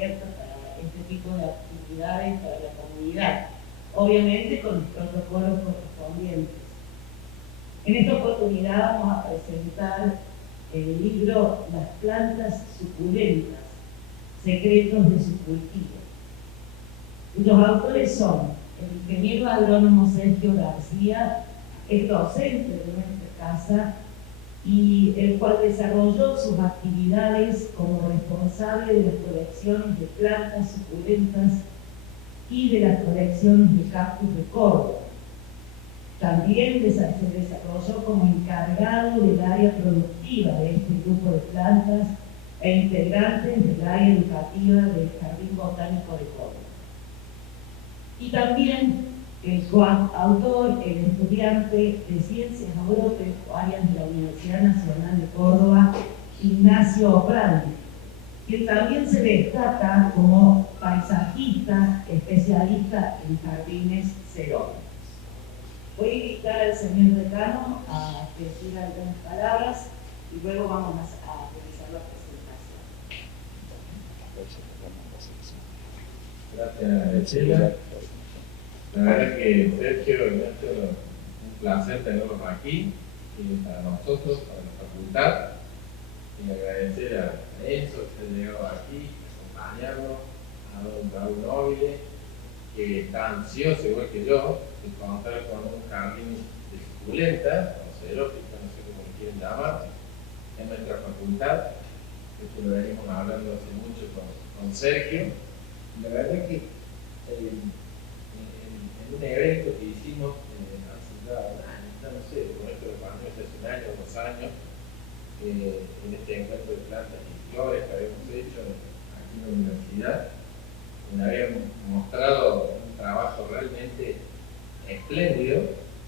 abiertas para este tipo de actividades para la comunidad, obviamente con los protocolos correspondientes. En esta oportunidad vamos a presentar el libro Las plantas suculentas, secretos de su cultivo. Los autores son el ingeniero agrónomo Sergio García, es docente de nuestra casa y el cual desarrolló sus actividades como responsable de las colecciones de plantas suculentas y de las colecciones de cactus de Córdoba. También se desarrolló como encargado del área productiva de este grupo de plantas e integrantes del área educativa del Jardín Botánico de Córdoba. Y también el coautor, el estudiante de Ciencias Agropecuarias de la Universidad Nacional de Córdoba, Ignacio Oprandi, quien también se destaca como paisajista, especialista en jardines cerámicos. Voy a invitar al señor decano a decir algunas palabras y luego vamos a realizar la presentación. Gracias, Sheila. La verdad que Sergio y Néstor, un placer tenerlos aquí para nosotros, para la facultad, y agradecer a Enzo que ha llegado aquí, acompañarnos, a don Raúl Nobile, que está ansioso, igual que yo, de contar con un jardín de suculentas, o xerófitas, no sé cómo le quieren llamar, en nuestra facultad. Esto lo venimos hablando hace mucho con Sergio. La verdad que en un evento que hicimos hace ya un año, no sé, con esto de pandemia, hace un año o 2 años, en este encuentro de plantas y flores que habíamos hecho aquí en la universidad, donde habíamos mostrado un trabajo realmente espléndido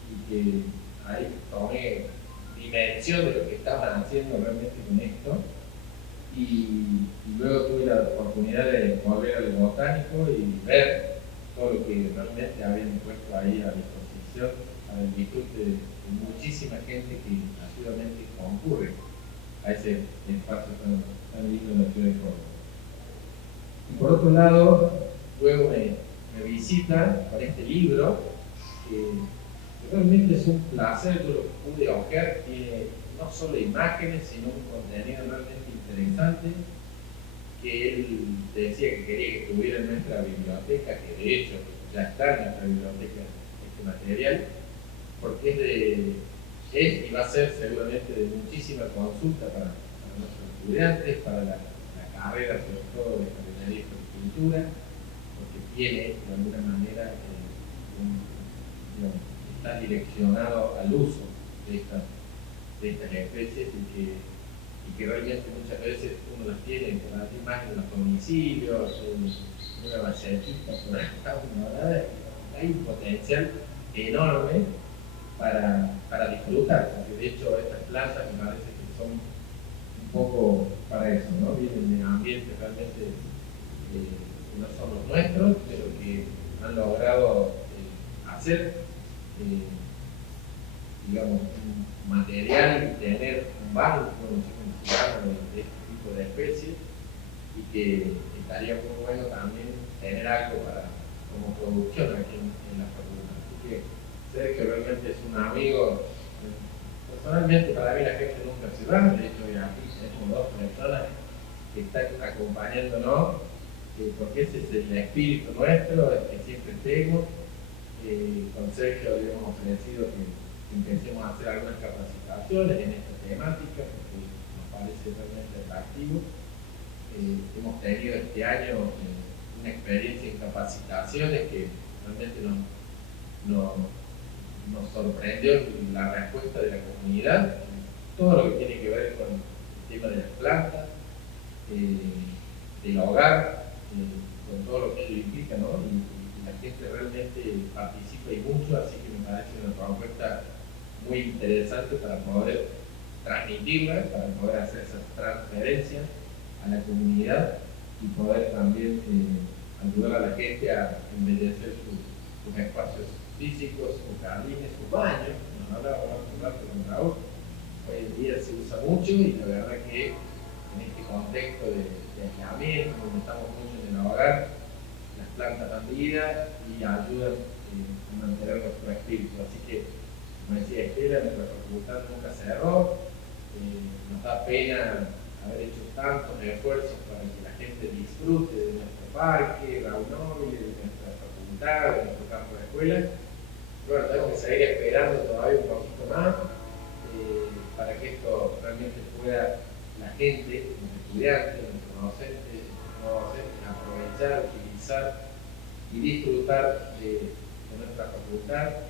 y que ahí tomé dimensión de lo que estaban haciendo realmente con esto. Y luego tuve la oportunidad de volver al botánico y ver todo lo que realmente habían puesto ahí a disposición para el disfrute de muchísima gente que asiduamente concurre a ese espacio tan lindo en la ciudad de Córdoba. Y por otro lado, luego me visita con este libro, que realmente es un placer, yo lo pude ojear, tiene no solo imágenes, sino un contenido realmente interesante, que él decía que quería que estuviera en nuestra biblioteca, que de hecho ya está en nuestra biblioteca este material, porque es y va a ser seguramente de muchísima consulta para nuestros estudiantes, para la carrera, sobre todo de jardinería y floricultura, porque tiene de alguna manera está direccionado al uso de estas especies y que realmente muchas veces uno las tiene por allí más en los domicilios, en una macetita por acá, hay un potencial enorme para disfrutar, porque de hecho estas plantas me parece que son un poco para eso, ¿no? Vienen de ambientes realmente que no son los nuestros, pero que han logrado hacer digamos, un material y tener un banco, no sé cómo se llama, de este tipo de especies, y que estaría muy bueno también tener algo como producción aquí en la facultad. Así que Sergio realmente es un amigo. Personalmente, para mí la gente nunca se va, de hecho aquí tenemos 2 personas que están acompañándonos, porque ese es el espíritu nuestro, el que siempre tengo. Con Sergio le hemos ofrecido que empecemos a hacer algunas capacitaciones en esta temática, porque nos parece realmente atractivo. Hemos tenido este año una experiencia en capacitaciones que realmente nos sorprendió la respuesta de la comunidad, todo lo que tiene que ver con el tema de las plantas, del hogar, con todo lo que ello implica, ¿no? Y la gente realmente participa y mucho, así que me parece una propuesta muy interesante para poder transmitirla, para poder hacer esas transferencias a la comunidad y poder también ayudar a la gente a embellecer sus espacios físicos, sus jardines, sus baños. Nos hablaba un rato con Raúl, hoy en día se usa mucho y la verdad que en este contexto de aislamiento, donde estamos mucho en el hogar, las plantas dan vida y ayudan a mantener nuestro espíritu. Así que, como decía Estela, nuestra facultad nunca cerró. Nos da pena haber hecho tantos esfuerzos para que la gente disfrute de nuestro parque, Raúl Noble, de nuestra facultad, de nuestro campo de escuela. Bueno, tenemos que seguir esperando todavía un poquito más para que esto realmente pueda la gente, los estudiantes, nuestros docentes, aprovechar, utilizar y disfrutar de nuestra facultad,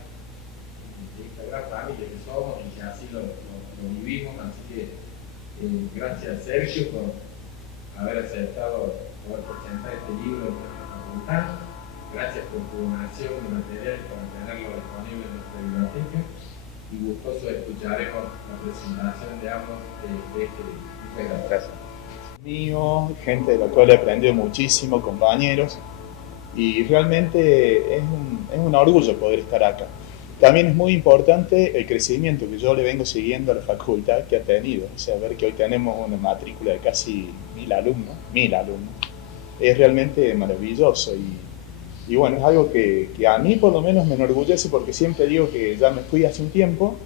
de esta gran familia que somos y que así lo vivimos. Así que gracias Sergio por haber aceptado poder presentar este libro en nuestra facultad. Gracias por tu donación de materiales para tenerlo disponible en nuestra biblioteca y gustoso escucharemos la presentación de ambos de este libro. Muchas gracias. Mío, gente de la cual he aprendido muchísimo, compañeros, y realmente es un orgullo poder estar acá. También es muy importante el crecimiento que yo le vengo siguiendo a la facultad que ha tenido. O sea, ver que hoy tenemos una matrícula de casi 1000 alumnos, es realmente maravilloso y bueno, es algo que a mí por lo menos me enorgullece porque siempre digo que ya me fui hace un tiempo,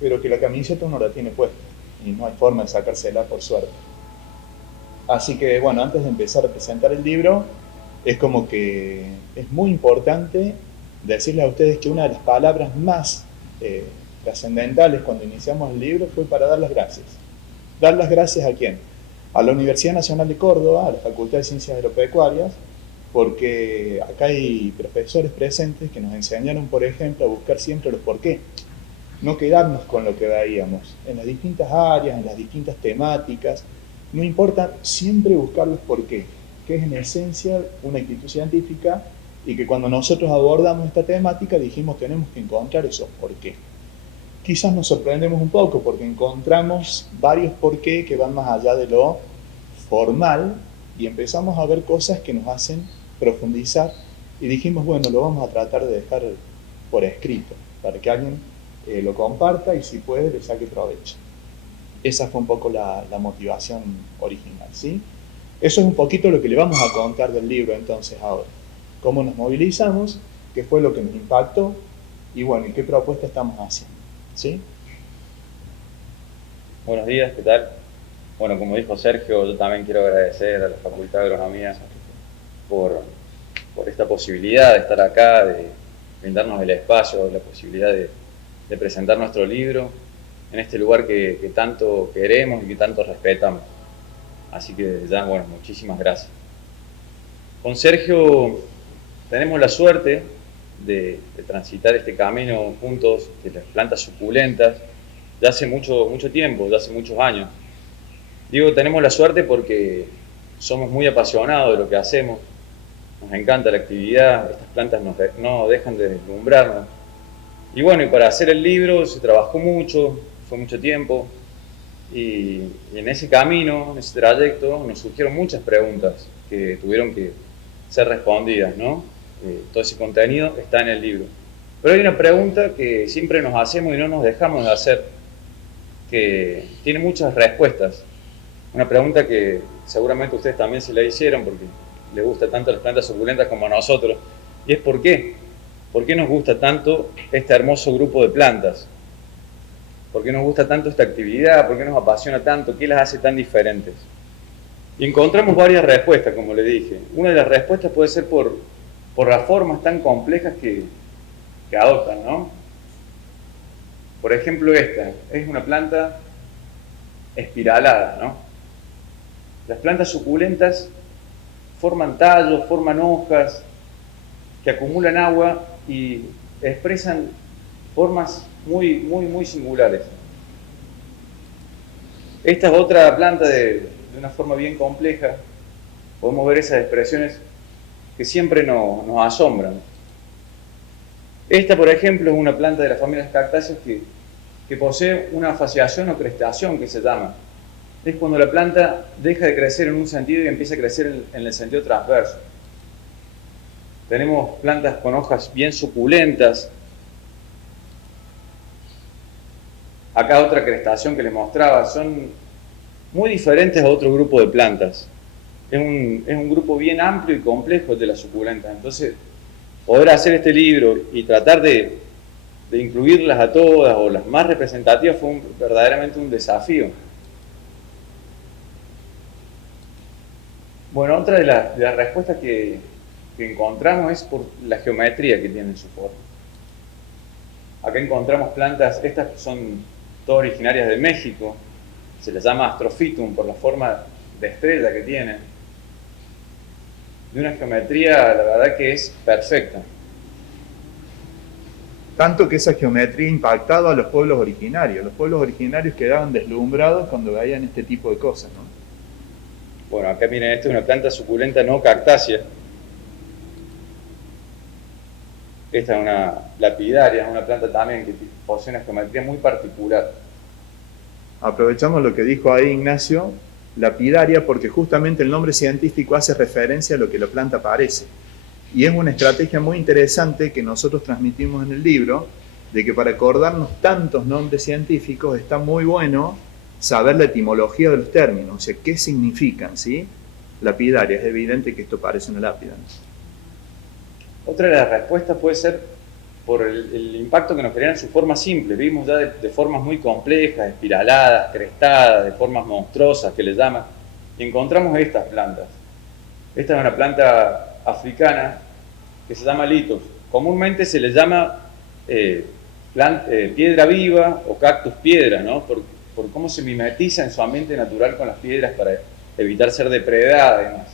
pero que la camiseta uno la tiene puesta y no hay forma de sacársela por suerte. Así que bueno, antes de empezar a presentar el libro, es como que es muy importante decirles a ustedes que una de las palabras más trascendentales cuando iniciamos el libro fue para dar las gracias. ¿Dar las gracias a quién? A la Universidad Nacional de Córdoba, a la Facultad de Ciencias Agropecuarias, porque acá hay profesores presentes que nos enseñaron, por ejemplo, a buscar siempre los por qué. No quedarnos con lo que veíamos en las distintas áreas, en las distintas temáticas. No importa, siempre buscar los por qué, que es en esencia una actitud científica y que cuando nosotros abordamos esta temática dijimos tenemos que encontrar esos por qué. Quizás nos sorprendemos un poco porque encontramos varios por qué que van más allá de lo formal y empezamos a ver cosas que nos hacen profundizar y dijimos, bueno, lo vamos a tratar de dejar por escrito para que alguien lo comparta y si puede le saque provecho. Esa fue un poco la motivación original, ¿sí? Eso es un poquito lo que le vamos a contar del libro entonces ahora. Cómo nos movilizamos, qué fue lo que nos impactó y bueno, y qué propuesta estamos haciendo, ¿sí? Buenos días, ¿qué tal? Bueno, como dijo Sergio, yo también quiero agradecer a la Facultad de Agronomía por esta posibilidad de estar acá, de brindarnos el espacio, la posibilidad de presentar nuestro libro en este lugar que tanto queremos y que tanto respetamos. Así que ya, bueno, muchísimas gracias. Con Sergio tenemos la suerte de transitar este camino juntos de las plantas suculentas ya hace mucho tiempo, ya hace muchos años. Digo, tenemos la suerte porque somos muy apasionados de lo que hacemos, nos encanta la actividad, estas plantas no dejan de deslumbrarnos. Y bueno, y para hacer el libro se trabajó mucho, fue mucho tiempo, y en ese camino, en ese trayecto, nos surgieron muchas preguntas que tuvieron que ser respondidas, ¿no? Todo ese contenido está en el libro. Pero hay una pregunta que siempre nos hacemos y no nos dejamos de hacer, que tiene muchas respuestas. Una pregunta que seguramente ustedes también se la hicieron porque les gusta tanto las plantas suculentas como a nosotros, y es ¿por qué? ¿Por qué nos gusta tanto este hermoso grupo de plantas? ¿Por qué nos gusta tanto esta actividad? ¿Por qué nos apasiona tanto? ¿Qué las hace tan diferentes? Y encontramos varias respuestas, como le dije. Una de las respuestas puede ser por las formas tan complejas que adoptan, ¿no? Por ejemplo, esta es una planta espiralada, ¿no? Las plantas suculentas forman tallos, forman hojas que acumulan agua y expresan formas muy singulares. Esta es otra planta de una forma bien compleja. Podemos ver esas expresiones que siempre nos asombran. Esta, por ejemplo, es una planta de la familia de las cactáceas que posee una fasciación o crestación que se llama. Es cuando la planta deja de crecer en un sentido y empieza a crecer en el sentido transverso. Tenemos plantas con hojas bien suculentas. Acá otra crestación que les mostraba. Son muy diferentes a otro grupo de plantas. es un grupo bien amplio y complejo el de las suculentas. Entonces, poder hacer este libro y tratar de incluirlas a todas o las más representativas fue verdaderamente un desafío. Bueno, otra de las respuestas que encontramos es por la geometría que tiene su forma. Acá encontramos plantas, estas son todas originarias de México, se les llama Astrophytum por la forma de estrella que tienen, de una geometría, la verdad que es perfecta. Tanto que esa geometría impactaba a los pueblos originarios. Los pueblos originarios quedaban deslumbrados cuando veían este tipo de cosas, ¿no? Bueno, acá miren, esta es una planta suculenta no cactácea. Esta es una lapidaria, es una planta también que posee una geometría muy particular. Aprovechamos lo que dijo ahí Ignacio, lapidaria, porque justamente el nombre científico hace referencia a lo que la planta parece. Y es una estrategia muy interesante que nosotros transmitimos en el libro, de que para acordarnos tantos nombres científicos está muy bueno saber la etimología de los términos, o sea, qué significan, ¿sí? Lapidaria, es evidente que esto parece una lápida, ¿no? Otra de las respuestas puede ser por el impacto que nos genera en su forma simple. Vimos ya de formas muy complejas, espiraladas, crestadas, de formas monstruosas que le llaman, y encontramos estas plantas. Esta es una planta africana que se llama litos. Comúnmente se le llama piedra viva o cactus piedra, ¿no? Por cómo se mimetiza en su ambiente natural con las piedras para evitar ser depredada y demás.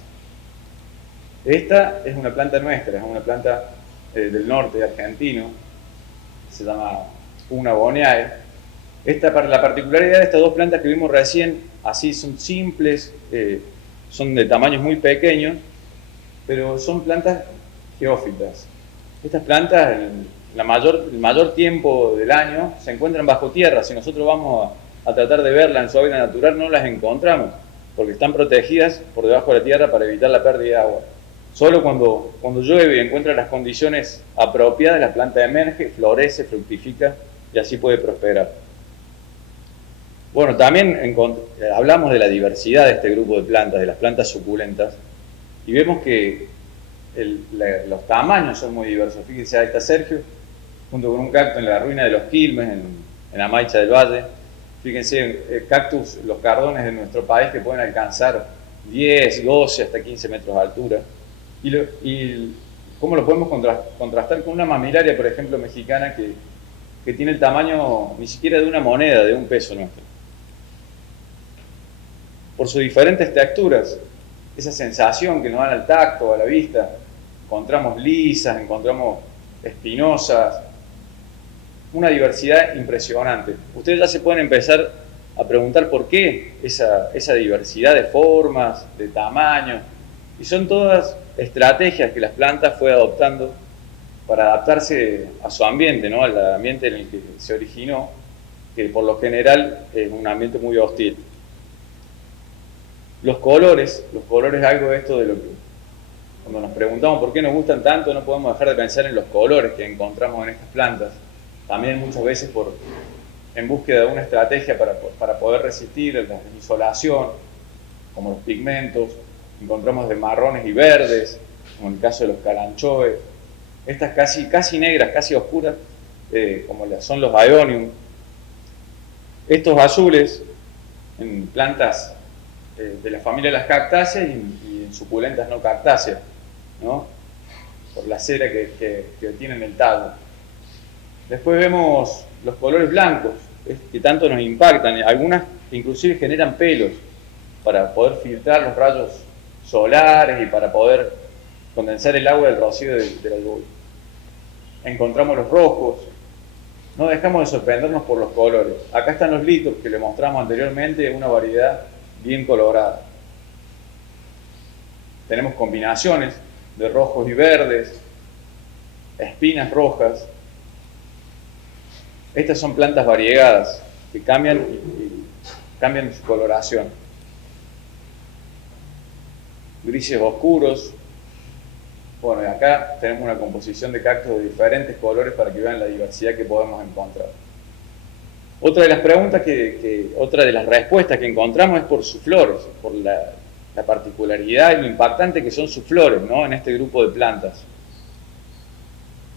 Esta es una planta nuestra, es una planta del norte argentino, se llama Una boneae. La particularidad de estas dos plantas que vimos recién, así son simples, son de tamaños muy pequeños, pero son plantas geófitas. Estas plantas, el mayor tiempo del año, se encuentran bajo tierra. Si nosotros vamos a tratar de verlas en su hábitat natural, no las encontramos, porque están protegidas por debajo de la tierra para evitar la pérdida de agua. Solo cuando llueve y encuentra las condiciones apropiadas, la planta emerge, florece, fructifica y así puede prosperar. Bueno, también hablamos de la diversidad de este grupo de plantas, de las plantas suculentas, y vemos que los tamaños son muy diversos. Fíjense, ahí está Sergio, junto con un cactus en la ruina de los Quilmes, en la Maicha del Valle. Fíjense, cactus, los cardones de nuestro país que pueden alcanzar 10, 12, hasta 15 metros de altura. Y cómo lo podemos contrastar con una mamilaria, por ejemplo, mexicana, que tiene el tamaño ni siquiera de una moneda, de un peso nuestro. Por sus diferentes texturas, esa sensación que nos dan al tacto, a la vista, encontramos lisas, encontramos espinosas, una diversidad impresionante. Ustedes ya se pueden empezar a preguntar por qué esa diversidad de formas, de tamaños, y son todas estrategias que las plantas fue adoptando para adaptarse a su ambiente, ¿no? Al ambiente en el que se originó, que por lo general es un ambiente muy hostil. Los colores es algo de esto de lo que, cuando nos preguntamos por qué nos gustan tanto, no podemos dejar de pensar en los colores que encontramos en estas plantas. También muchas veces en búsqueda de una estrategia para poder resistir la insolación, como los pigmentos. Encontramos de marrones y verdes, como en el caso de los calanchoes. Estas casi negras, casi oscuras, como son los aeonium. Estos azules, en plantas de la familia de las cactáceas y en suculentas no cactáceas, ¿no? Por la cera que tienen el tallo. Después vemos los colores blancos, que tanto nos impactan. Algunas inclusive generan pelos para poder filtrar los rayos solares y para poder condensar el agua del rocío de la lluvia. Encontramos los rojos. No dejamos de sorprendernos por los colores. Acá están los litos que le mostramos anteriormente, una variedad bien colorada. Tenemos combinaciones de rojos y verdes, espinas rojas. Estas son plantas variegadas que cambian su coloración. Grises oscuros. Bueno, y acá tenemos una composición de cactus de diferentes colores para que vean la diversidad que podemos encontrar. Otra de las preguntas otra de las respuestas que encontramos es por sus flores, por la particularidad y lo impactante que son sus flores, ¿no? En este grupo de plantas.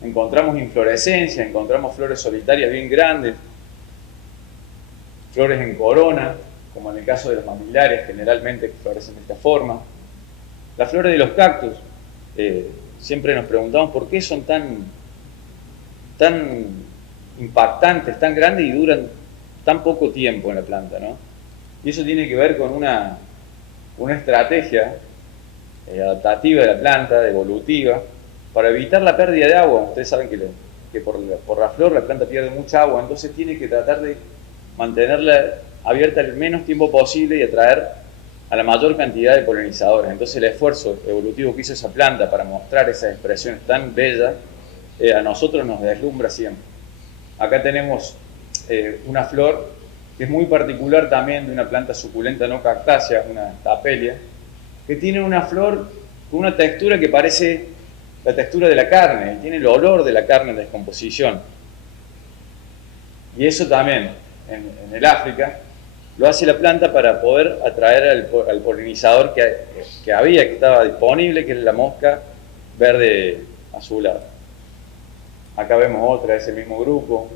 Encontramos inflorescencia, encontramos flores solitarias bien grandes, flores en corona, como en el caso de las mamilarias, generalmente florecen de esta forma. Las flores de los cactus, siempre nos preguntamos por qué son tan impactantes, tan grandes y duran tan poco tiempo en la planta, ¿no? Y eso tiene que ver con una estrategia adaptativa de la planta, evolutiva, para evitar la pérdida de agua. Ustedes saben que por la flor la planta pierde mucha agua, entonces tiene que tratar de mantenerla abierta el menos tiempo posible y atraer a la mayor cantidad de polinizadores. Entonces el esfuerzo evolutivo que hizo esa planta para mostrar esas expresiones tan bellas, a nosotros nos deslumbra siempre. Acá tenemos una flor que es muy particular también de una planta suculenta no cactácea, una tapelia, que tiene una flor con una textura que parece la textura de la carne, y tiene el olor de la carne en descomposición. Y eso también, en el África, lo hace la planta para poder atraer al polinizador que estaba disponible, que es la mosca verde azulada. Acá vemos otra de ese mismo grupo.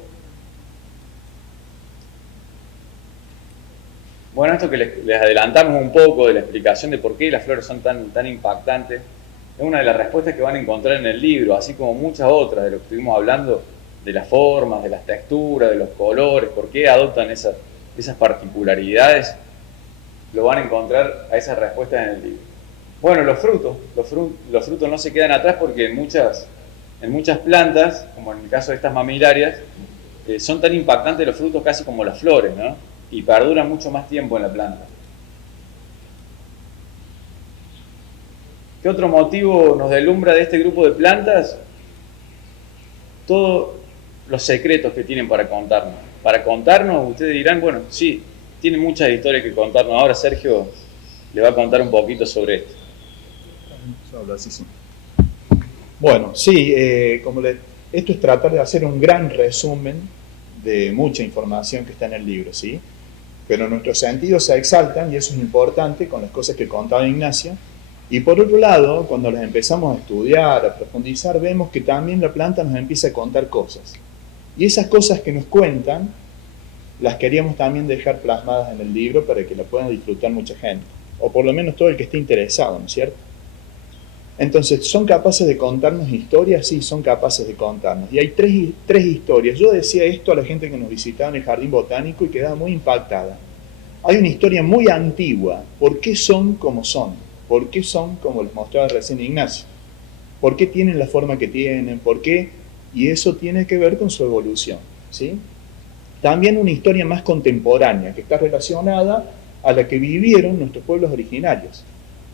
Bueno, esto que les adelantamos un poco de la explicación de por qué las flores son tan impactantes, es una de las respuestas que van a encontrar en el libro, así como muchas otras de lo que estuvimos hablando, de las formas, de las texturas, de los colores, por qué adoptan esas particularidades, lo van a encontrar a esas respuestas en el libro. Bueno, los frutos no se quedan atrás porque en muchas plantas, como en el caso de estas mamilarias, son tan impactantes los frutos casi como las flores, ¿no? Y perduran mucho más tiempo en la planta. ¿Qué otro motivo nos deslumbra de este grupo de plantas? Todos los secretos que tienen para contarnos. Para contarnos, ustedes dirán, bueno, sí, tienen muchas historias que contarnos. Ahora Sergio le va a contar un poquito sobre esto. Bueno, sí, esto es tratar de hacer un gran resumen de mucha información que está en el libro, ¿sí? Pero nuestros sentidos se exaltan, y eso es importante con las cosas que contaba Ignacio. Y por otro lado, cuando las empezamos a estudiar, a profundizar, vemos que también la planta nos empieza a contar cosas. Y esas cosas que nos cuentan, las queríamos también dejar plasmadas en el libro para que la puedan disfrutar mucha gente. O por lo menos todo el que esté interesado, ¿no es cierto? Entonces, ¿son capaces de contarnos historias? Sí, son capaces de contarnos. Y hay tres historias. Yo decía esto a la gente que nos visitaba en el Jardín Botánico y quedaba muy impactada. Hay una historia muy antigua. ¿Por qué son como son? ¿Por qué son como les mostraba recién Ignacio? ¿Por qué tienen la forma que tienen? ¿Por qué? Y eso tiene que ver con su evolución, ¿sí? También una historia más contemporánea, que está relacionada a la que vivieron nuestros pueblos originarios.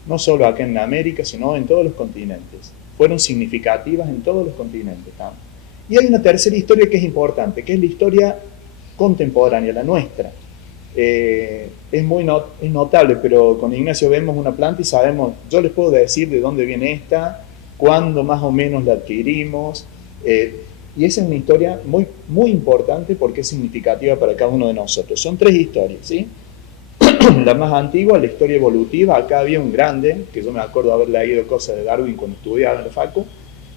No solo acá en América, sino en todos los continentes. Fueron significativas en todos los continentes también. Y hay una tercera historia que es importante, que es la historia contemporánea, la nuestra. Es notable, pero con Ignacio vemos una planta y sabemos, yo les puedo decir de dónde viene esta, cuándo más o menos la adquirimos, y esa es una historia muy, muy importante porque es significativa para cada uno de nosotros. Son tres historias, ¿sí? La más antigua, la historia evolutiva. Acá había un grande, que yo me acuerdo haber leído cosas de Darwin cuando estudiaba en la facu,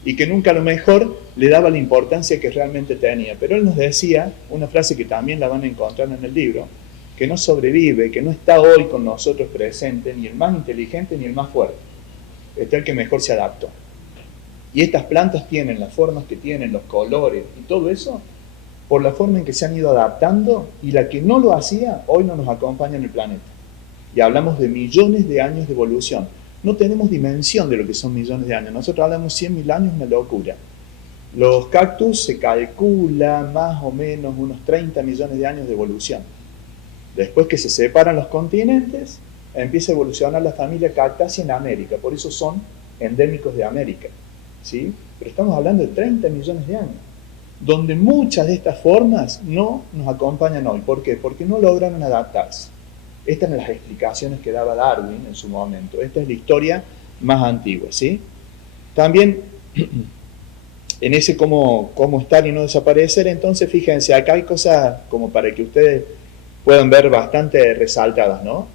y que nunca a lo mejor le daba la importancia que realmente tenía. Pero él nos decía una frase que también la van a encontrar en el libro, que no sobrevive, que no está hoy con nosotros presente, ni el más inteligente ni el más fuerte. Está el que mejor se adaptó. Y estas plantas tienen las formas que tienen, los colores y todo eso, por la forma en que se han ido adaptando, y la que no lo hacía, hoy no nos acompaña en el planeta. Y hablamos de millones de años de evolución. No tenemos dimensión de lo que son millones de años. Nosotros hablamos 100.000 años, una locura. Los cactus se calcula más o menos unos 30 millones de años de evolución. Después que se separan los continentes, empieza a evolucionar la familia cactácea en América. Por eso son endémicos de América, ¿sí? Pero estamos hablando de 30 millones de años, donde muchas de estas formas no nos acompañan hoy. ¿Por qué? Porque no lograron adaptarse. Estas son las explicaciones que daba Darwin en su momento. Esta es la historia más antigua, ¿sí? También, en ese cómo estar y no desaparecer, entonces fíjense, acá hay cosas como para que ustedes puedan ver bastante resaltadas, ¿no?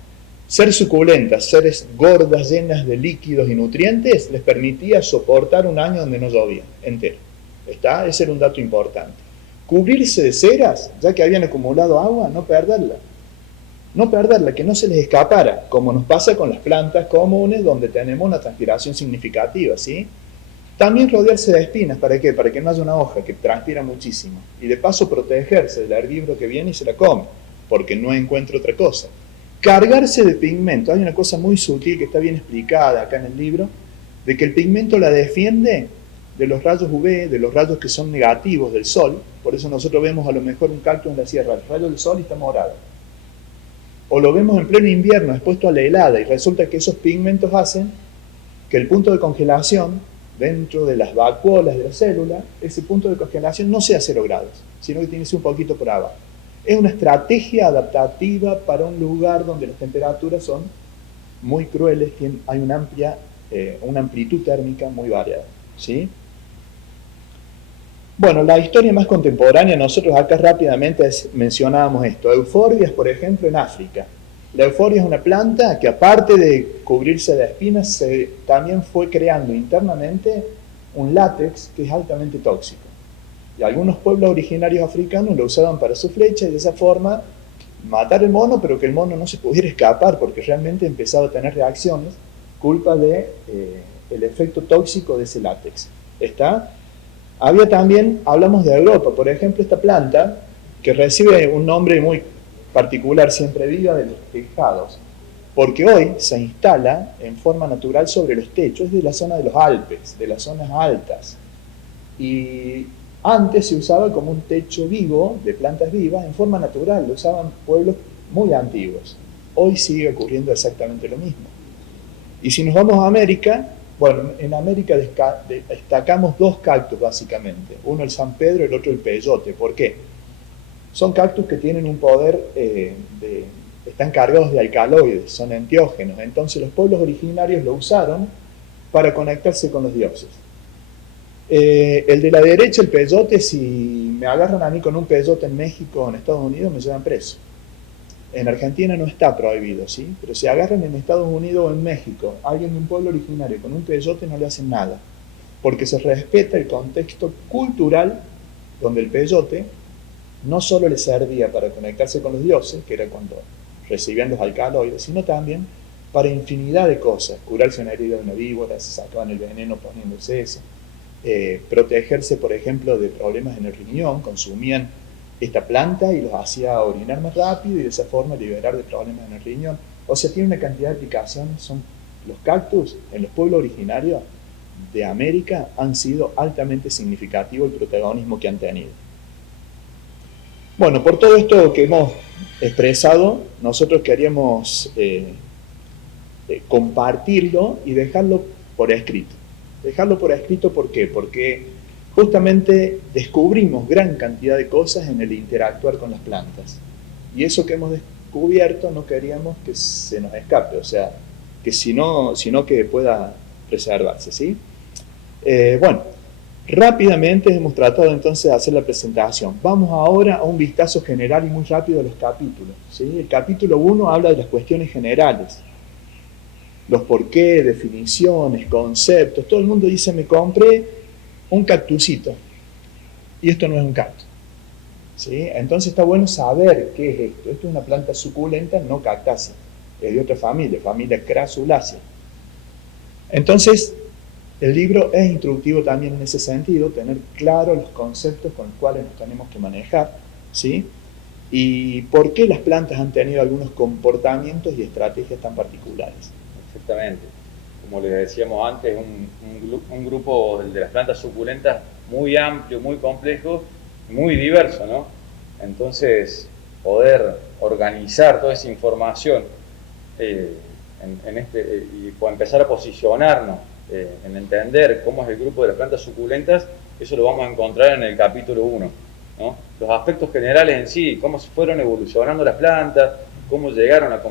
Ser suculentas, seres gordas, llenas de líquidos y nutrientes, les permitía soportar un año donde no llovía, entero. ¿Está? Ese era un dato importante. Cubrirse de ceras, ya que habían acumulado agua, no perderla. No perderla, que no se les escapara, como nos pasa con las plantas comunes donde tenemos una transpiración significativa, ¿sí? También rodearse de espinas, ¿para qué? Para que no haya una hoja que transpira muchísimo. Y de paso protegerse del herbívoro que viene y se la come, porque no encuentra otra cosa. Cargarse de pigmento. Hay una cosa muy sutil que está bien explicada acá en el libro, de que el pigmento la defiende de los rayos UV, de los rayos que son negativos del sol. Por eso nosotros vemos a lo mejor un cactus en la sierra, el rayo del sol y está morado. O lo vemos en pleno invierno expuesto a la helada y resulta que esos pigmentos hacen que el punto de congelación dentro de las vacuolas de la célula, ese punto de congelación no sea 0 grados, sino que tiene que ser un poquito por abajo. Es una estrategia adaptativa para un lugar donde las temperaturas son muy crueles, hay una amplitud térmica muy variada, ¿sí? Bueno, la historia más contemporánea, nosotros acá rápidamente mencionábamos esto. Euforbias, por ejemplo, en África. La euforbia es una planta que, aparte de cubrirse de espinas, también fue creando internamente un látex que es altamente tóxico. Y algunos pueblos originarios africanos lo usaban para su flecha y de esa forma matar el mono, pero que el mono no se pudiera escapar porque realmente empezaba a tener reacciones culpa de el efecto tóxico de ese látex. ¿Está? Había también, hablamos de Europa, por ejemplo, esta planta que recibe un nombre muy particular, siempre viva, de los tejados, porque hoy se instala en forma natural sobre los techos de la zona de los Alpes, de las zonas altas. Y antes se usaba como un techo vivo, de plantas vivas, en forma natural, lo usaban pueblos muy antiguos. Hoy sigue ocurriendo exactamente lo mismo. Y si nos vamos a América, bueno, en América destacamos 2 cactus básicamente, uno el San Pedro y el otro el peyote. ¿Por qué? Son cactus que tienen un poder, están cargados de alcaloides, son enteógenos, entonces los pueblos originarios lo usaron para conectarse con los dioses. El de la derecha, el peyote, si me agarran a mí con un peyote en México o en Estados Unidos, me llevan preso. En Argentina no está prohibido, ¿sí? Pero si agarran en Estados Unidos o en México a alguien de un pueblo originario con un peyote, no le hacen nada, porque se respeta el contexto cultural donde el peyote no solo le servía para conectarse con los dioses, que era cuando recibían los alcaloides, sino también para infinidad de cosas, curarse una herida de una víbora, se sacaban el veneno poniéndose eso, protegerse, por ejemplo, de problemas en el riñón, consumían esta planta y los hacía orinar más rápido y de esa forma liberar de problemas en el riñón. O sea, tiene una cantidad de aplicaciones. Los cactus en los pueblos originarios de América han sido altamente significativo el protagonismo que han tenido. Bueno, por todo esto que hemos expresado, nosotros queríamos compartirlo y dejarlo por escrito. Dejarlo por escrito, ¿por qué? Porque justamente descubrimos gran cantidad de cosas en el interactuar con las plantas. Y eso que hemos descubierto no queríamos que se nos escape, o sea, que sino que pueda preservarse, ¿sí? Bueno, rápidamente hemos tratado entonces de hacer la presentación. Vamos ahora a un vistazo general y muy rápido de los capítulos, ¿sí? El capítulo 1 habla de las cuestiones generales. Los por qué, definiciones, conceptos. Todo el mundo dice, me compré un cactusito, y esto no es un cactus, ¿sí? Entonces está bueno saber qué es esto. Esto es una planta suculenta, no cactácea, es de otra familia Crassulaceae. Entonces, el libro es instructivo también en ese sentido, tener claro los conceptos con los cuales nos tenemos que manejar, ¿sí? Y por qué las plantas han tenido algunos comportamientos y estrategias tan particulares. Exactamente. Como les decíamos antes, un grupo de las plantas suculentas muy amplio, muy complejo, muy diverso, ¿no? Entonces, poder organizar toda esa información y empezar a posicionarnos en entender cómo es el grupo de las plantas suculentas, eso lo vamos a encontrar en el capítulo 1, ¿no? Los aspectos generales en sí, cómo se fueron evolucionando las plantas, cómo llegaron a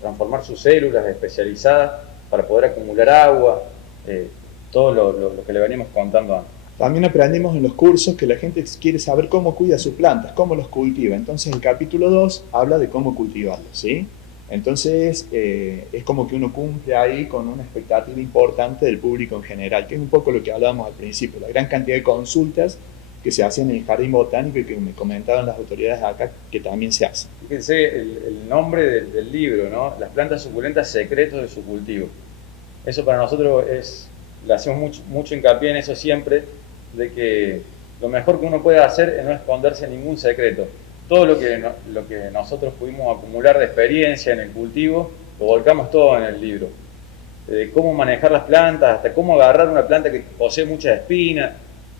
transformar sus células especializadas para poder acumular agua, todo lo que le venimos contando antes. También aprendimos en los cursos que la gente quiere saber cómo cuida sus plantas, cómo los cultiva. Entonces el capítulo 2 habla de cómo cultivarlos, ¿sí? Entonces es como que uno cumple ahí con una expectativa importante del público en general, que es un poco lo que hablábamos al principio, la gran cantidad de consultas que se hacen en el jardín botánico y que me comentaban las autoridades acá que también se hacen. Fíjense el nombre del libro, ¿no? Las plantas suculentas, secretos de su cultivo. Eso para nosotros le hacemos mucho hincapié en eso siempre, de que lo mejor que uno puede hacer es no esconderse ningún secreto. Todo lo que nosotros pudimos acumular de experiencia en el cultivo, lo volcamos todo en el libro. De cómo manejar las plantas, hasta cómo agarrar una planta que posee muchas espinas.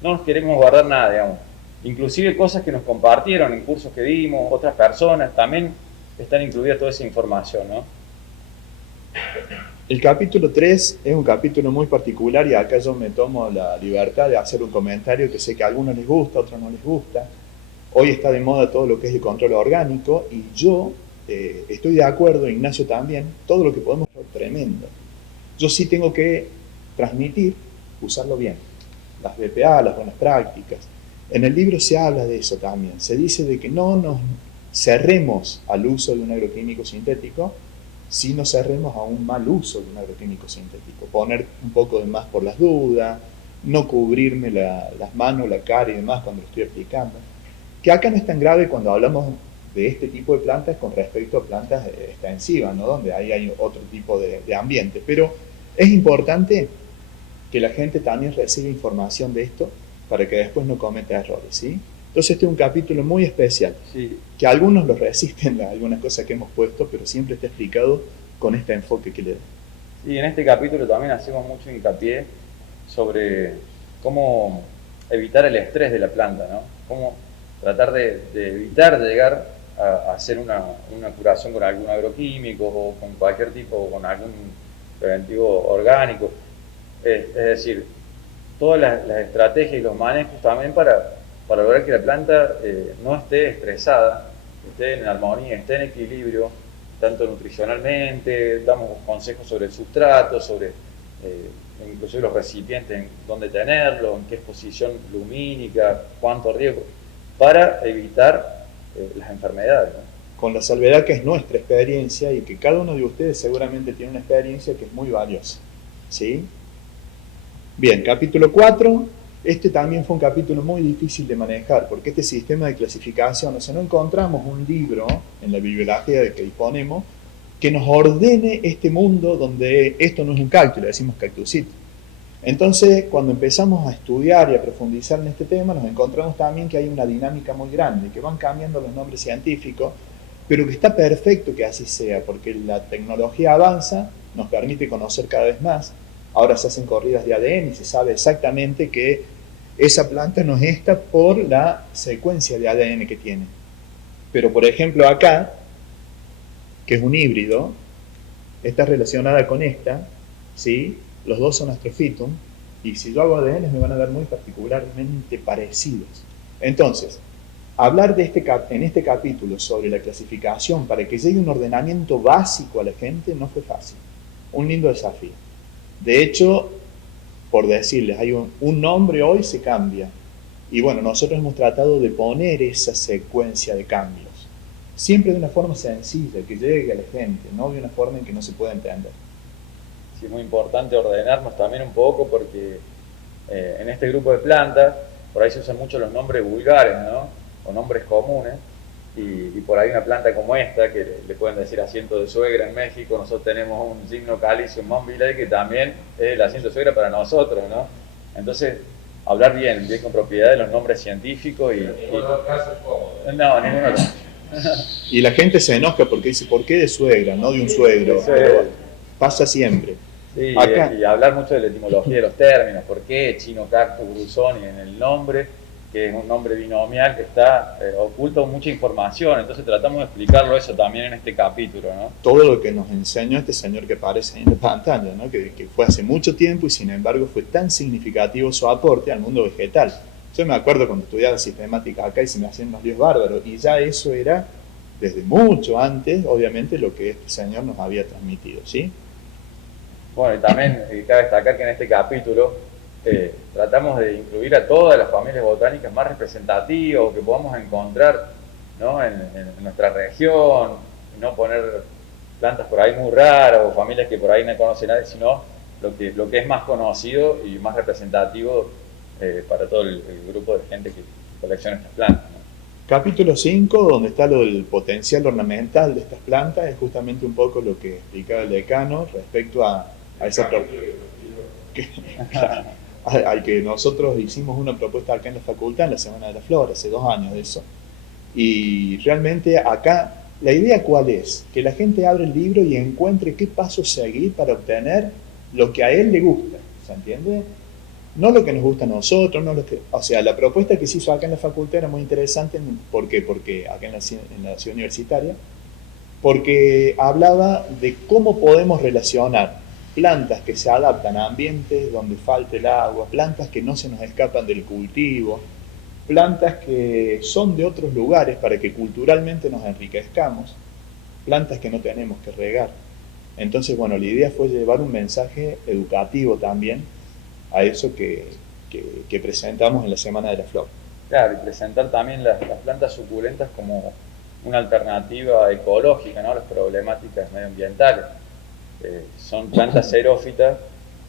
No nos queremos guardar nada, digamos. Inclusive cosas que nos compartieron en cursos que dimos, otras personas, también están incluidas toda esa información, ¿no? El capítulo 3 es un capítulo muy particular y acá yo me tomo la libertad de hacer un comentario que sé que a algunos les gusta, a otros no les gusta. Hoy está de moda todo lo que es el control orgánico y yo estoy de acuerdo, Ignacio también, todo lo que podemos es tremendo. Yo sí tengo que transmitir, usarlo bien, las BPA, las buenas prácticas. En el libro se habla de eso también, se dice de que no nos cerremos al uso de un agroquímico sintético, si no cerremos a un mal uso de un agroquímico sintético, poner un poco de más por las dudas, no cubrirme las manos, la cara y demás cuando lo estoy aplicando. Que acá no es tan grave cuando hablamos de este tipo de plantas con respecto a plantas extensivas, ¿no? Donde ahí hay otro tipo de ambiente, pero es importante que la gente también reciba información de esto para que después no cometa errores, ¿sí? Entonces este es un capítulo muy especial, Sí. que algunos lo resisten a algunas cosas que hemos puesto, pero siempre está explicado con este enfoque que le da. Y en este capítulo también hacemos mucho hincapié sobre cómo evitar el estrés de la planta, ¿no? Cómo tratar de evitar llegar a hacer una curación con algún agroquímico o con cualquier tipo, o con algún preventivo orgánico. Es decir, todas las estrategias y los manejos también para lograr que la planta no esté estresada, esté en armonía, esté en equilibrio, tanto nutricionalmente, damos consejos sobre el sustrato, sobre inclusive los recipientes, en dónde tenerlo, en qué exposición lumínica, cuánto riego, para evitar las enfermedades, ¿no? Con la salvedad que es nuestra experiencia y que cada uno de ustedes seguramente tiene una experiencia que es muy valiosa, ¿sí? Bien, capítulo 4, este también fue un capítulo muy difícil de manejar, porque este sistema de clasificación, o sea, no encontramos un libro en la bibliografía de que disponemos que nos ordene este mundo donde esto no es un cactus, le decimos cactusito. Entonces, cuando empezamos a estudiar y a profundizar en este tema, nos encontramos también que hay una dinámica muy grande, que van cambiando los nombres científicos, pero que está perfecto que así sea, porque la tecnología avanza, nos permite conocer cada vez más. Ahora se hacen corridas de ADN y se sabe exactamente que esa planta no es esta por la secuencia de ADN que tiene. Pero, por ejemplo, acá, que es un híbrido, está relacionada con esta, ¿sí? Los dos son Astrophytum, y si yo hago ADN me van a dar muy particularmente parecidos. Entonces, hablar de en este capítulo sobre la clasificación para que llegue un ordenamiento básico a la gente no fue fácil. Un lindo desafío. De hecho, por decirles, hay un nombre hoy se cambia. Y bueno, nosotros hemos tratado de poner esa secuencia de cambios. Siempre de una forma sencilla, que llegue a la gente, no de una forma en que no se pueda entender. Sí, es muy importante ordenarnos también un poco porque en este grupo de plantas por ahí se usan mucho los nombres vulgares, ¿no? O nombres comunes, y por ahí una planta como esta, que le pueden decir asiento de suegra en México, nosotros tenemos un Gymnocalycium monvillei que también es el asiento de suegra para nosotros, ¿no? Entonces, hablar bien con propiedad de los nombres científicos y... Ninguno caso es cómodo. No, ninguno de los... Y la gente se enoja porque dice, ¿por qué de suegra, no de un suegro? Pero pasa siempre. Sí, Acá. y hablar mucho de la etimología de los términos, por qué chino, cactus, brusoni en el nombre, que es un nombre binomial que está oculto mucha información, entonces tratamos de explicarlo eso también en este capítulo, ¿no? Todo lo que nos enseñó este señor que aparece en la pantalla, ¿no? que fue hace mucho tiempo y sin embargo fue tan significativo su aporte al mundo vegetal. Yo me acuerdo cuando estudiaba sistemática acá y se me hacían unos líos bárbaros, y ya eso era desde mucho antes, obviamente, lo que este señor nos había transmitido, ¿sí? Bueno, y también cabe destacar que en este capítulo tratamos de incluir a todas las familias botánicas más representativas que podamos encontrar, ¿no? en nuestra región, no poner plantas por ahí muy raras o familias que por ahí no conoce nadie, sino lo que es más conocido y más representativo para todo el grupo de gente que colecciona estas plantas, ¿no? Capítulo 5, donde está lo del potencial ornamental de estas plantas, es justamente un poco lo que explicaba el decano respecto a esa propuesta. Al que nosotros hicimos una propuesta acá en la facultad, en la Semana de la Flor, hace 2 años de eso. Y realmente acá, la idea ¿cuál es? Que la gente abra el libro y encuentre qué paso seguir para obtener lo que a él le gusta, ¿se entiende? No lo que nos gusta a nosotros, no lo que, o sea, la propuesta que se hizo acá en la facultad era muy interesante. ¿Por qué? Porque acá en la ciudad universitaria, porque hablaba de cómo podemos relacionar plantas que se adaptan a ambientes donde falte el agua, plantas que no se nos escapan del cultivo, plantas que son de otros lugares para que culturalmente nos enriquezcamos, plantas que no tenemos que regar. Entonces, bueno, la idea fue llevar un mensaje educativo también a eso que presentamos en la Semana de la Flor. Claro, y presentar también las plantas suculentas como una alternativa ecológica, ¿no? A las problemáticas medioambientales. Son plantas xerófitas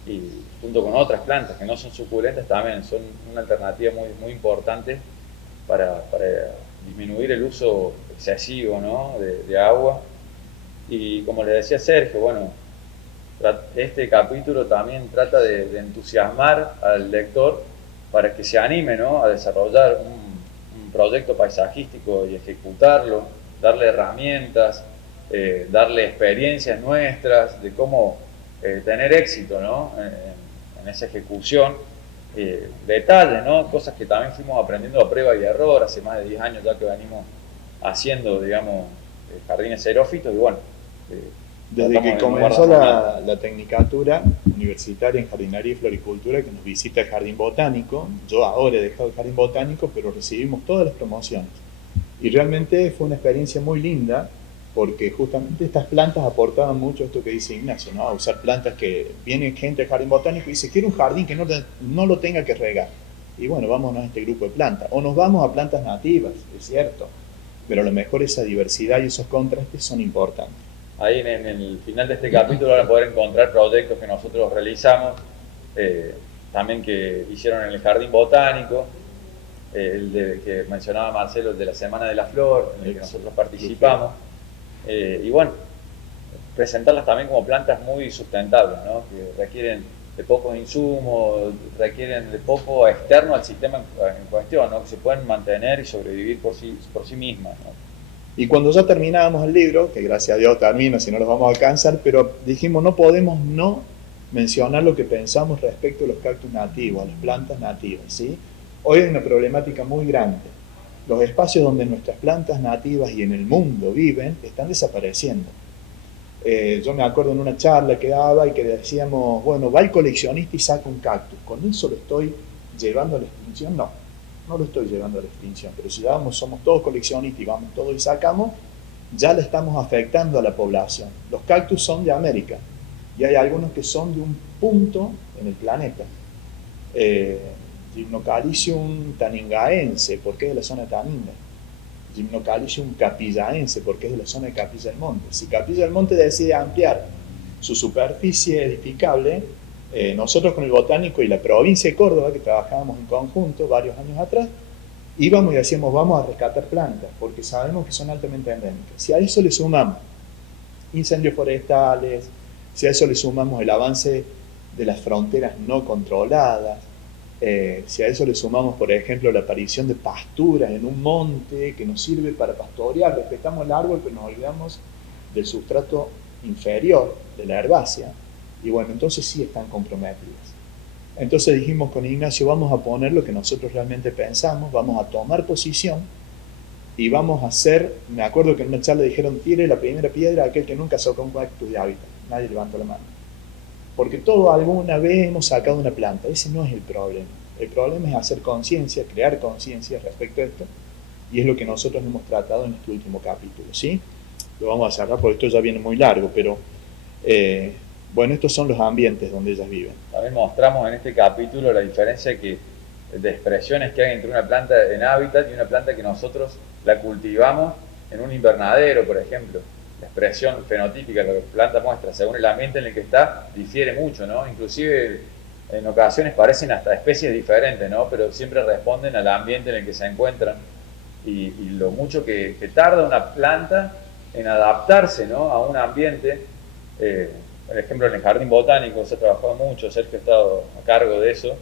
y junto con otras plantas que no son suculentas también son una alternativa muy, muy importante para disminuir el uso excesivo, ¿no? de agua. Y como le decía Sergio, bueno, este capítulo también trata de entusiasmar al lector para que se anime, ¿no? A desarrollar un proyecto paisajístico y ejecutarlo, darle herramientas, darle experiencias nuestras de cómo tener éxito, ¿no? en esa ejecución, detalles, ¿no? Cosas que también fuimos aprendiendo a prueba y error hace más de 10 años ya que venimos haciendo, digamos, jardines xerófitos y bueno. Desde que comenzó la tecnicatura universitaria en jardinería y floricultura, que nos visita el jardín botánico, yo ahora he dejado el jardín botánico, pero recibimos todas las promociones. Y realmente fue una experiencia muy linda, porque justamente estas plantas aportaban mucho esto que dice Ignacio, ¿no? A usar plantas que viene gente al jardín botánico y dice, quiero un jardín que no lo tenga que regar. Y bueno, vámonos a este grupo de plantas. O nos vamos a plantas nativas, es cierto, pero a lo mejor esa diversidad y esos contrastes son importantes. Ahí en el final de este capítulo van a poder encontrar proyectos que nosotros realizamos, también que hicieron en el Jardín Botánico, que mencionaba Marcelo, el de la Semana de la Flor, en el que nosotros participamos. Y bueno, presentarlas también como plantas muy sustentables, ¿no? Que requieren de pocos insumos, requieren de poco externo al sistema en cuestión, ¿no? Que se pueden mantener y sobrevivir por sí mismas, ¿no? Y cuando ya terminábamos el libro, que gracias a Dios termina, si no los vamos a alcanzar, pero dijimos no podemos no mencionar lo que pensamos respecto a los cactus nativos, a las plantas nativas, ¿sí? Hoy hay una problemática muy grande. Los espacios donde nuestras plantas nativas y en el mundo viven están desapareciendo. Yo me acuerdo en una charla que daba y que decíamos, bueno, va el coleccionista y saca un cactus, ¿con eso lo estoy llevando a la extinción? No lo estoy llevando a la extinción, pero si somos todos coleccionistas y vamos todos y sacamos, ya le estamos afectando a la población. Los cactus son de América y hay algunos que son de un punto en el planeta. Gymnocalycium taningaense, porque es de la zona de Taninga. Gymnocalycium capillaense, porque es de la zona de Capilla del Monte. Si Capilla del Monte decide ampliar su superficie edificable, nosotros con el botánico y la provincia de Córdoba, que trabajábamos en conjunto varios años atrás, íbamos y decíamos vamos a rescatar plantas, porque sabemos que son altamente endémicas. Si a eso le sumamos incendios forestales, si a eso le sumamos el avance de las fronteras no controladas, si a eso le sumamos, por ejemplo, la aparición de pasturas en un monte que nos sirve para pastorear, respetamos el árbol, pero nos olvidamos del sustrato inferior, de la herbácea, y bueno, entonces sí están comprometidas. Entonces dijimos con Ignacio, vamos a poner lo que nosotros realmente pensamos, vamos a tomar posición y vamos a hacer, me acuerdo que en una charla dijeron, tire la primera piedra a aquel que nunca sacó un cactus de hábitat. Nadie levantó la mano. Porque todos alguna vez hemos sacado una planta, ese no es el problema. El problema es hacer conciencia, crear conciencia respecto a esto, y es lo que nosotros hemos tratado en este último capítulo, ¿sí? Lo vamos a cerrar porque esto ya viene muy largo, pero Bueno, estos son los ambientes donde ellas viven. También mostramos en este capítulo la diferencia de expresiones que hay entre una planta en hábitat y una planta que nosotros la cultivamos en un invernadero, por ejemplo. La expresión fenotípica que la planta muestra según el ambiente en el que está difiere mucho, ¿no? Inclusive en ocasiones parecen hasta especies diferentes, ¿no? Pero siempre responden al ambiente en el que se encuentran y lo mucho que tarda una planta en adaptarse, ¿no?, a un ambiente. Por ejemplo, en el jardín botánico se ha trabajado mucho, Sergio ha estado a cargo de eso,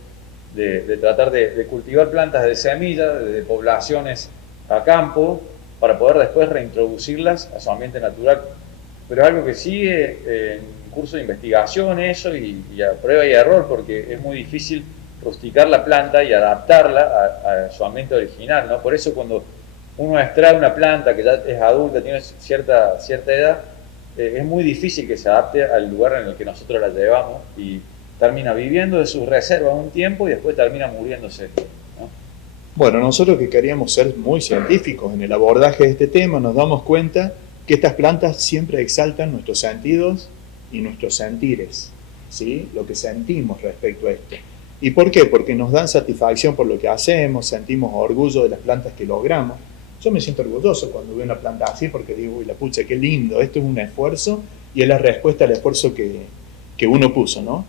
de tratar de cultivar plantas de semilla, de poblaciones a campo, para poder después reintroducirlas a su ambiente natural. Pero algo que sigue en curso de investigación eso y a prueba y error, porque es muy difícil rusticar la planta y adaptarla a su ambiente original, ¿no? Por eso cuando uno extrae una planta que ya es adulta, tiene cierta edad, es muy difícil que se adapte al lugar en el que nosotros la llevamos y termina viviendo de sus reservas un tiempo y después termina muriéndose, ¿no? Bueno, nosotros que queríamos ser muy científicos en el abordaje de este tema, nos damos cuenta que estas plantas siempre exaltan nuestros sentidos y nuestros sentires, ¿sí? Lo que sentimos respecto a esto. ¿Y por qué? Porque nos dan satisfacción por lo que hacemos, sentimos orgullo de las plantas que logramos. Yo me siento orgulloso cuando veo una planta así porque digo, uy, la pucha, qué lindo, esto es un esfuerzo y es la respuesta al esfuerzo que uno puso, ¿no?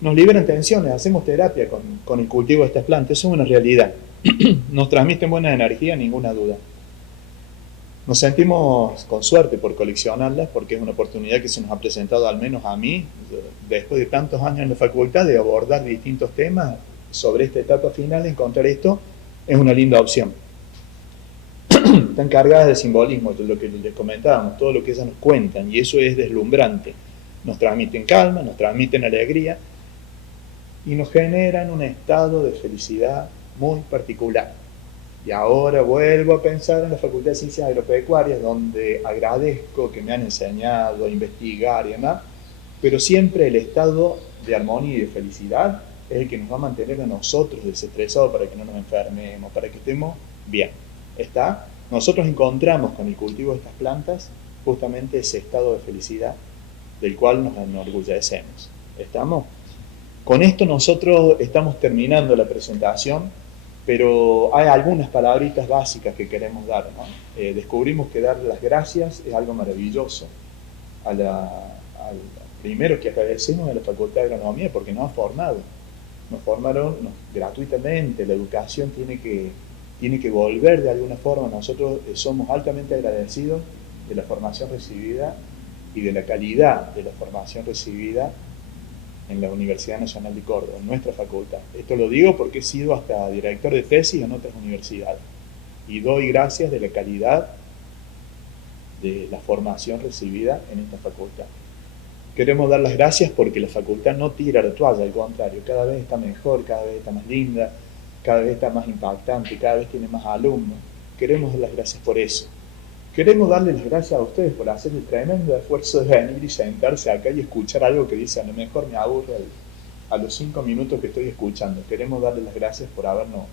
Nos liberan tensiones, hacemos terapia con el cultivo de estas plantas, eso es una realidad. Nos transmiten buena energía, ninguna duda. Nos sentimos con suerte por coleccionarlas porque es una oportunidad que se nos ha presentado, al menos a mí, después de tantos años en la facultad, de abordar distintos temas sobre esta etapa final, encontrar esto es una linda opción. Están cargadas de simbolismo, de lo que les comentábamos, todo lo que ellas nos cuentan, y eso es deslumbrante. Nos transmiten calma, nos transmiten alegría y nos generan un estado de felicidad muy particular. Y ahora vuelvo a pensar en la Facultad de Ciencias Agropecuarias, donde agradezco que me han enseñado a investigar y demás, pero siempre el estado de armonía y de felicidad es el que nos va a mantener a nosotros desestresados para que no nos enfermemos, para que estemos bien. ¿Está? Nosotros encontramos con el cultivo de estas plantas justamente ese estado de felicidad del cual nos enorgullecemos. ¿Estamos? Con esto nosotros estamos terminando la presentación, pero hay algunas palabritas básicas que queremos dar, ¿no? Descubrimos que dar las gracias es algo maravilloso. Primero que agradecemos a la Facultad de Agronomía porque nos han formado. Nos formaron gratuitamente, la educación tiene que volver de alguna forma. Nosotros somos altamente agradecidos de la formación recibida y de la calidad de la formación recibida en la Universidad Nacional de Córdoba, en nuestra facultad. Esto lo digo porque he sido hasta director de tesis en otras universidades y doy gracias de la calidad de la formación recibida en esta facultad. Queremos dar las gracias porque la facultad no tira la toalla, al contrario, cada vez está mejor, cada vez está más linda, cada vez está más impactante, cada vez tiene más alumnos. Queremos dar las gracias por eso. Queremos darle las gracias a ustedes por hacer el tremendo esfuerzo de venir y sentarse acá y escuchar algo que dice, a lo mejor me aburre a los 5 minutos que estoy escuchando. Queremos darle las gracias por habernos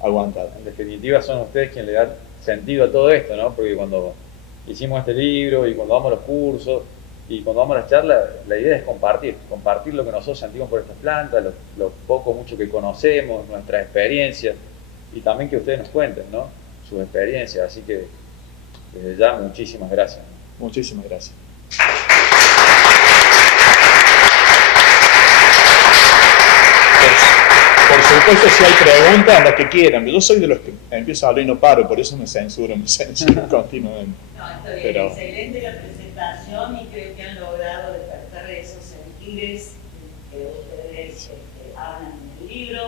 aguantado. En definitiva son ustedes quienes le dan sentido a todo esto, ¿no? Porque cuando hicimos este libro y cuando damos los cursos y cuando damos las charlas, la idea es compartir lo que nosotros sentimos por estas plantas, lo poco, mucho que conocemos, nuestra experiencia y también que ustedes nos cuenten, ¿no?, sus experiencias. Así que desde ya, muchísimas gracias. Muchísimas gracias. Por supuesto, si hay preguntas, las que quieran. Yo soy de los que empiezo a hablar y no paro, por eso me censuro continuamente. No, está bien, Pero excelente la presentación y creo que han logrado despertar esos sentires que ustedes hablan en el libro.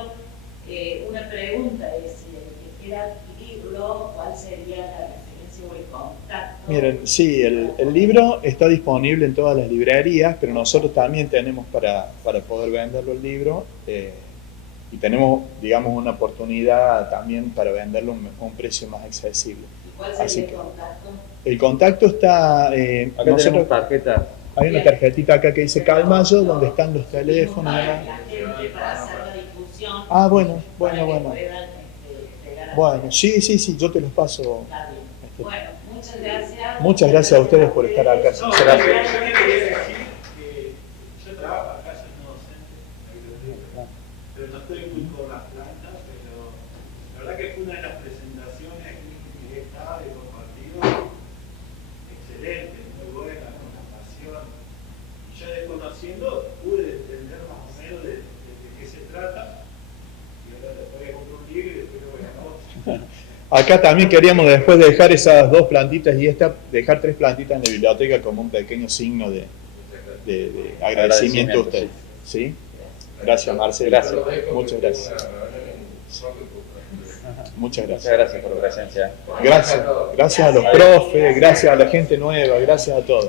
Una pregunta es, si el que quiera adquirirlo, ¿cuál sería la referencia o el contacto? miren, sí, el libro está disponible en todas las librerías, pero nosotros también tenemos para poder venderlo el libro y tenemos, digamos, una oportunidad también para venderlo a un precio más accesible. ¿Y cuál sería el contacto? El contacto está... Acá nosotros, tenemos tarjeta. hay una tarjetita acá que dice Calmayo, donde están los teléfonos. Para la gente, para hacer la difusión. Ah, bueno. Para que puedan, pegar a Bueno, sí, yo te los paso. Está bien. Bueno, muchas gracias. Muchas gracias a ustedes por estar acá. No, yo quería decir que yo estoy muy con las plantas, pero la verdad que fue una de las presentaciones que he estado y compartido excelente, muy buena, con la pasión. Y ya desconociendo pude entender más o menos de qué se trata. Y ahora después compro un libro y después lo voy a otro. Acá también queríamos después dejar esas 2 plantitas y dejar 3 plantitas en la biblioteca como un pequeño signo de agradecimiento a usted. ¿Sí? Gracias, Marcelo. Gracias. Muchas gracias. Muchas gracias. Muchas gracias por tu presencia. Gracias a los profes, gracias a la gente nueva, gracias a todos.